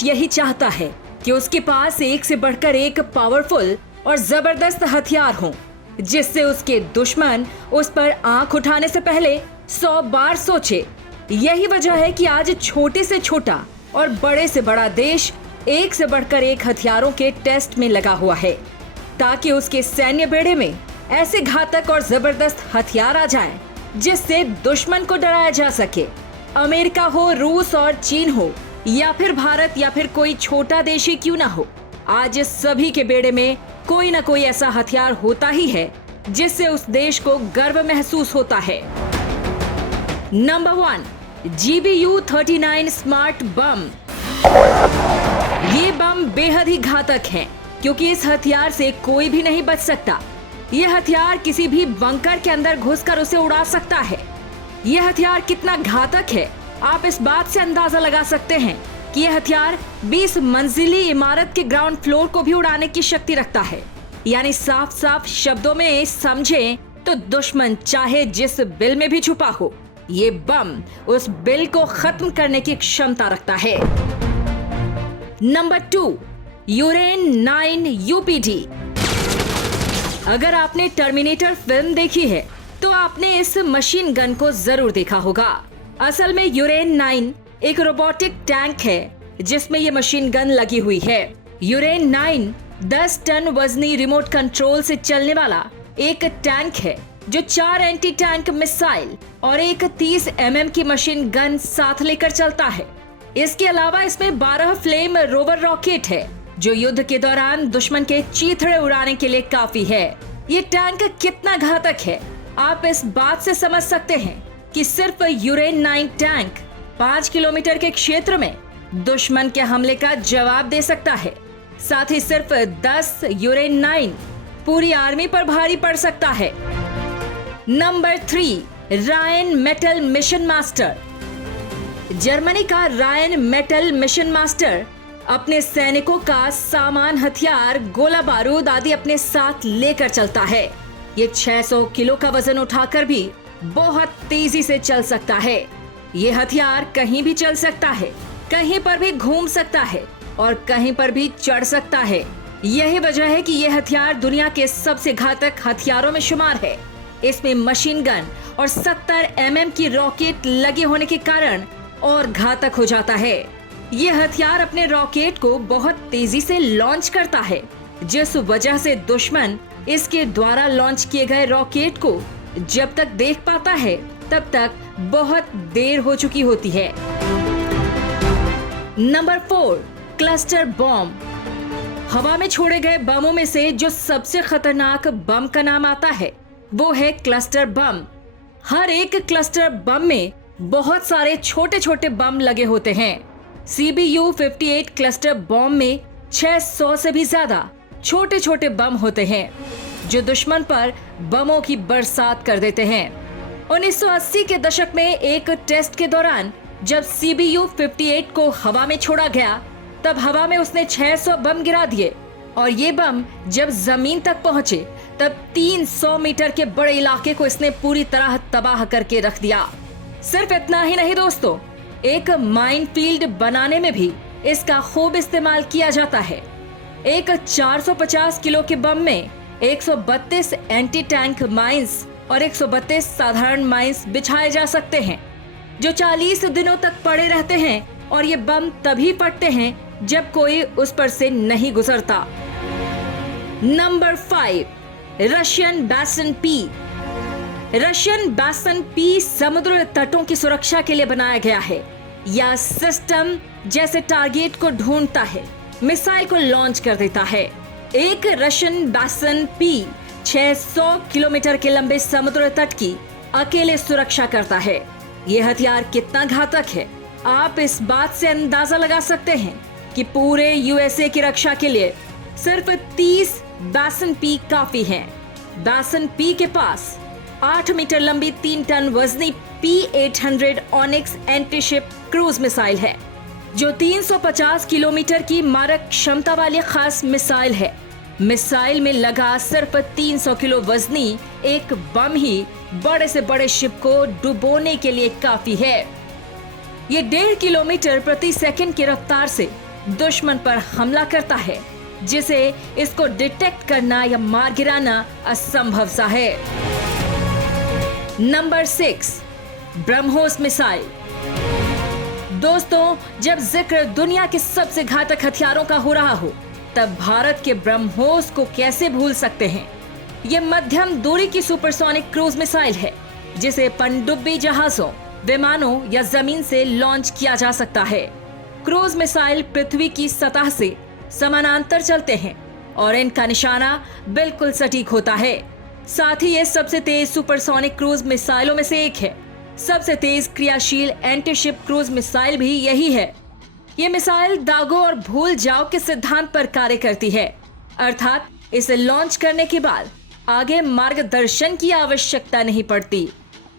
देश यही चाहता है कि उसके पास एक से बढ़कर एक पावरफुल और जबरदस्त हथियार हो, जिससे उसके दुश्मन उस पर आंख उठाने से पहले 100 बार सोचे। यही वजह है कि आज छोटे से छोटा और बड़े से बड़ा देश एक से बढ़कर एक हथियारों के टेस्ट में लगा हुआ है, ताकि उसके सैन्य बेड़े में ऐसे घातक और जबरदस्त हथियार आ जाएं, जिससे दुश्मन को डराया जा सके। अमेरिका हो, रूस और चीन हो, या फिर भारत, या फिर कोई छोटा देश ही क्यों ना हो, आज सभी के बेड़े में कोई ना कोई ऐसा हथियार होता ही है जिससे उस देश को गर्व महसूस होता है। नंबर 1, GBU-39 स्मार्ट बम। ये बम बेहद ही घातक है, क्योंकि इस हथियार से कोई भी नहीं बच सकता। ये हथियार किसी भी बंकर के अंदर घुसकर उसे उड़ा सकता है। ये हथियार कितना घातक है, आप इस बात से अंदाजा लगा सकते हैं कि यह हथियार 20 मंजिली इमारत के ग्राउंड फ्लोर को भी उड़ाने की शक्ति रखता है। यानी साफ साफ शब्दों में समझें तो दुश्मन चाहे जिस बिल में भी छुपा हो, ये बम उस बिल को खत्म करने की क्षमता रखता है। Number 2, यूरेन 9 UPD। अगर आपने टर्मिनेटर फिल्म देखी है तो आपने इस मशीन गन को जरूर देखा होगा। असल में यूरेन 9 एक रोबोटिक टैंक है जिसमें ये मशीन गन लगी हुई है। यूरेन 9 10 टन वजनी रिमोट कंट्रोल से चलने वाला एक टैंक है जो 4 एंटी टैंक मिसाइल और एक 30 mm की मशीन गन साथ लेकर चलता है। इसके अलावा इसमें 12 फ्लेम रोवर रॉकेट है जो युद्ध के दौरान दुश्मन के चीथड़े उड़ाने के लिए काफी है। ये टैंक कितना घातक है आप इस बात से समझ सकते हैं कि सिर्फ यूरेन 9 टैंक 5 किलोमीटर के क्षेत्र में दुश्मन के हमले का जवाब दे सकता है। साथ ही सिर्फ 10 यूरेन 9 पूरी आर्मी पर भारी पड़ सकता है। Number 3, Ryan metal mission master. Germany का रायन मेटल मिशन मास्टर अपने सैनिकों का सामान, हथियार, गोला बारूद आदि अपने साथ लेकर चलता है। ये 600 किलो का वजन उठाकर भी बहुत तेजी से चल सकता है। ये हथियार कहीं भी चल सकता है, कहीं पर भी घूम सकता है और कहीं पर भी चढ़ सकता है। यही वजह है कि यह हथियार दुनिया के सबसे घातक हथियारों में शुमार है। इसमें मशीन गन और 70 mm की रॉकेट लगे होने के कारण और घातक हो जाता है। यह हथियार अपने रॉकेट को बहुत तेजी से लॉन्च करता है, जिस वजह से दुश्मन इसके द्वारा लॉन्च किए गए रॉकेट को जब तक देख पाता है तब तक बहुत देर हो चुकी होती है। Number 4, cluster bomb. हवा में छोड़े गए बमों में से जो सबसे खतरनाक बम का नाम आता है वो है क्लस्टर बम। हर एक क्लस्टर बम में बहुत सारे छोटे छोटे बम लगे होते हैं। CBU-58 क्लस्टर बॉम्ब में 600 से भी ज्यादा छोटे छोटे बम होते हैं जो दुश्मन पर बमों की बरसात कर देते हैं। 1980 के दशक में एक टेस्ट के दौरान जब CBU-58 को हवा में छोड़ा गया तब हवा में उसने 600 बम गिरा दिए और ये बम जब जमीन तक पहुंचे तब 300 मीटर के बड़े इलाके को इसने पूरी तरह तबाह करके रख दिया। सिर्फ इतना ही नहीं दोस्तों, एक माइन फील्ड बनाने में भी इसका खूब इस्तेमाल किया जाता है। एक 450 किलो के बम में 132 एंटी टैंक माइंस और 132 साधारण माइंस बिछाए जा सकते हैं जो 40 दिनों तक पड़े रहते हैं और ये बम तभी फटते हैं जब कोई उस पर से नहीं गुजरता। नंबर 5, रशियन बैसन पी। रशियन बैसन पी समुद्र तटों की सुरक्षा के लिए बनाया गया है। यह सिस्टम जैसे टारगेट को ढूंढता है, मिसाइल को लॉन्च कर देता है। एक रशियन बैसन पी 600 किलोमीटर के लंबे समुद्र तट की अकेले सुरक्षा करता है। यह हथियार कितना घातक है आप इस बात से अंदाजा लगा सकते हैं कि पूरे USA की रक्षा के लिए सिर्फ 30 बैसन पी काफी हैं। बैसन पी के पास 8 मीटर लंबी 3 टन वजनी P-800 onyx anti ship cruise missile है जो 350 किलोमीटर की मारक क्षमता वाली खास मिसाइल है। मिसाइल में लगा सिर्फ 300 किलो वजनी एक बम ही बड़े से बड़े शिप को डुबोने के लिए काफी है। ये 1.5 किलोमीटर प्रति सेकंड की रफ्तार से दुश्मन पर हमला करता है, जिसे इसको डिटेक्ट करना या मार गिराना असंभव सा है। Number 6, BrahMos missile. दोस्तों, जब जिक्र दुनिया के सबसे घातक हथियारों का हो रहा हो, तब भारत के ब्रह्मोस को कैसे भूल सकते हैं। यह मध्यम दूरी की सुपरसोनिक क्रूज मिसाइल है, जिसे पनडुब्बी जहाजों, विमानों या जमीन से लॉन्च किया जा सकता है। क्रूज मिसाइल पृथ्वी की सतह से समानांतर चलते हैं और इनका निशाना बिल्कुल सटीक होता है। साथ ही ये सबसे तेज सुपरसोनिक क्रूज मिसाइलों में से एक है। सबसे तेज क्रियाशील एंटीशिप क्रूज मिसाइल भी यही है। ये मिसाइल दागो और भूल जाओ के सिद्धांत पर कार्य करती है, अर्थात इसे लॉन्च करने के बाद आगे मार्गदर्शन की आवश्यकता नहीं पड़ती।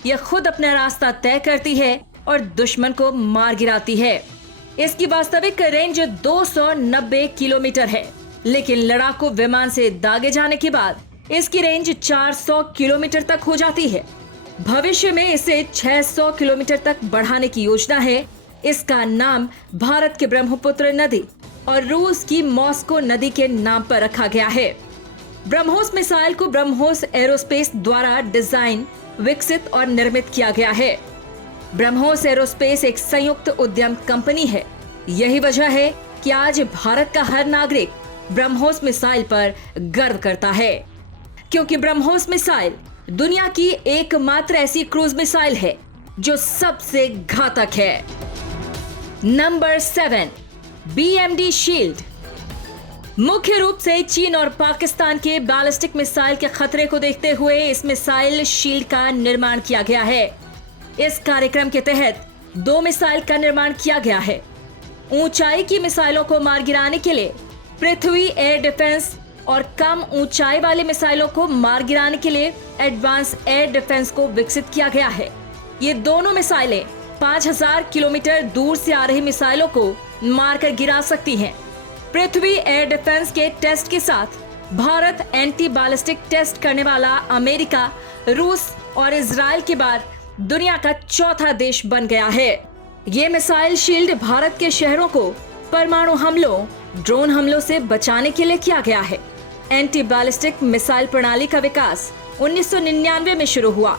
यह खुद अपना रास्ता तय करती है और दुश्मन को मार गिराती है। इसकी वास्तविक रेंज 290 किलोमीटर है, लेकिन लड़ाकू विमान से दागे जाने के बाद इसकी रेंज 400 किलोमीटर तक हो जाती है। भविष्य में इसे 600 किलोमीटर तक बढ़ाने की योजना है। इसका नाम भारत के ब्रह्मपुत्र नदी और रूस की मॉस्को नदी के नाम पर रखा गया है। ब्रह्मोस मिसाइल को ब्रह्मोस एरोस्पेस द्वारा डिजाइन, विकसित और निर्मित किया गया है। ब्रह्मोस एरोस्पेस एक संयुक्त उद्यम कंपनी है। यही वजह है कि आज भारत का हर नागरिक ब्रह्मोस मिसाइल पर गर्व करता है, क्योंकि ब्रह्मोस मिसाइल दुनिया की एकमात्र ऐसी क्रूज मिसाइल है जो सबसे घातक है। Number 7, BMD shield. मुख्य रूप से चीन और पाकिस्तान के बैलिस्टिक मिसाइल के खतरे को देखते हुए इस मिसाइल शील्ड का निर्माण किया गया है। इस कार्यक्रम के तहत 2 मिसाइल का निर्माण किया गया है। ऊंचाई की मिसाइलों को मार गिराने के लिए पृथ्वी एयर डिफेंस और कम ऊंचाई वाली मिसाइलों को मार गिराने के लिए एडवांस एयर डिफेंस को विकसित किया गया है। ये दोनों मिसाइलें 5000 किलोमीटर दूर से आ रही मिसाइलों को मारकर गिरा सकती हैं। पृथ्वी एयर डिफेंस के टेस्ट के साथ भारत एंटी बैलिस्टिक टेस्ट करने वाला अमेरिका, रूस और इजराइल के बाद दुनिया का चौथा देश बन गया है। ये मिसाइल शील्ड भारत के शहरों को परमाणु हमलों, ड्रोन हमलों से बचाने के लिए किया गया है। एंटी बैलिस्टिक मिसाइल प्रणाली का विकास 1999 में शुरू हुआ।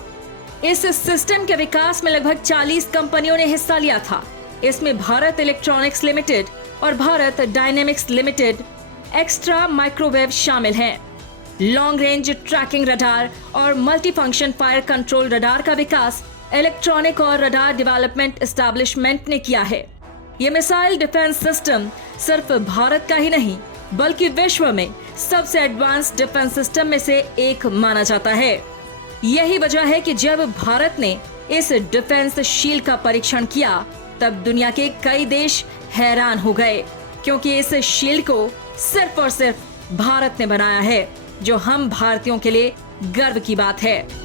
इस सिस्टम के विकास में लगभग 40 कंपनियों ने हिस्सा लिया था। इसमें भारत इलेक्ट्रॉनिक्स लिमिटेड और Bharat dynamics limited extra microwave शामिल हैं। लॉन्ग रेंज ट्रैकिंग रडार और multi function fire control radar का विकास इलेक्ट्रॉनिक और रडार डेवलपमेंट एस्टैब्लिशमेंट ने किया है। ये मिसाइल डिफेंस सिस्टम सिर्फ भारत का ही नहीं, बल्कि विश्व में सबसे एडवांस डिफेंस सिस्टम में से एक माना जाता है। यही वजह है कि जब भारत ने इस डिफेंस शील्ड का परीक्षण किया, तब दुनिया के कई देश हैरान हो गए, क्योंकि इस शील्ड को सिर्फ और सिर्फ भारत ने बनाया है, जो हम भारतीयों के लिए गर्व की बात है।